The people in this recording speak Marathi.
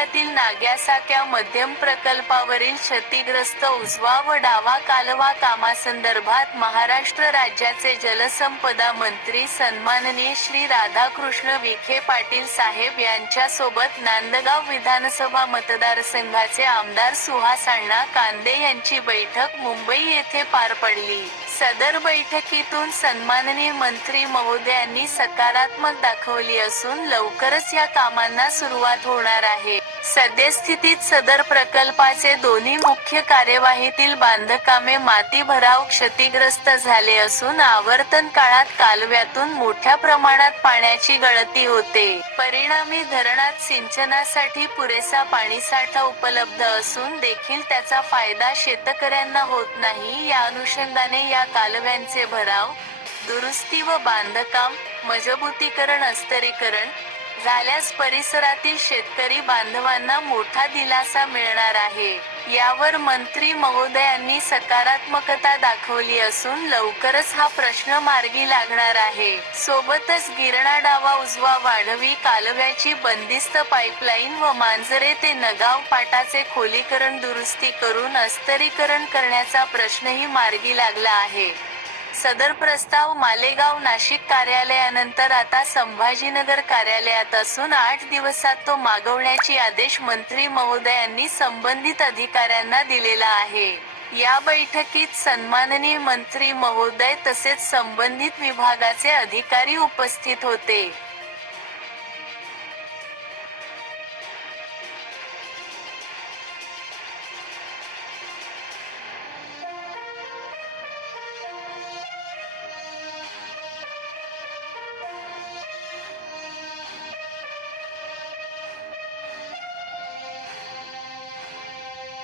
नांदगाव नाग्यासाक्या मध्यम प्रकल्पावरील क्षतिग्रस्त उजवा व डावा कालवा कामासंदर्भात महाराष्ट्र राज्याचे जलसंपदा मंत्री सन्माननीय श्री राधाकृष्ण विखे पाटील साहेब यांच्यासोबत नांदगाव विधानसभा मतदारसंघाचे आमदार सुहास अण्णा कांदे यांची बैठक मुंबई येथे पार पडली. सदर बैठकीतून सन्माननीय मंत्री महोदयांनी सकारात्मक दाखवली असून लवकरच या कामांना सुरुवात होणार आहे. सद्यस्थितीत सदर प्रकल्पाचे दोन्ही मुख्य कार्यवाहीतील बांधकामे माती भराव क्षतिग्रस्त झाले असून आवर्तन काळात कालव्यातून मोठ्या प्रमाणात पाण्याची गळती होते. परिणामी धरणात सिंचनासाठी पुरेसा पाणीसाठा उपलब्ध असून देखील त्याचा फायदा शेतकऱ्यांना होत नाही. या अनुषंगाने या कालव्यांचे भराव दुरुस्ती व बांधकाम मजबूतीकरण अस्तरीकरण झाल्यास परिसरातील शेतकरी बांधवांना मोठा दिलासा मिळणार आहे. यावर मंत्री महोदयांनी सकारात्मकता दाखवली असून लवकरच हा प्रश्न मार्गी लागणार आहे. सोबतच गिरणा डावा उजवा वाढवी कालव्याची बंदिस्त पाईपलाईन व मांजरे ते नगाव पाटाचे खोलीकरण दुरुस्ती करून अस्तरीकरण करण्याचा प्रश्नही मार्गी लागला आहे. सदर प्रस्ताव मालेगाव नाशिक कार्यालयानंतर आता संभाजीनगर कार्यालयात असून आठ दिवसात तो मागवण्याची आदेश मंत्री महोदयांनी संबंधित अधिकाऱ्यांना दिलेला आहे. या बैठकीत सन्माननीय मंत्री महोदय तसेच संबंधित विभागाचे अधिकारी उपस्थित होते.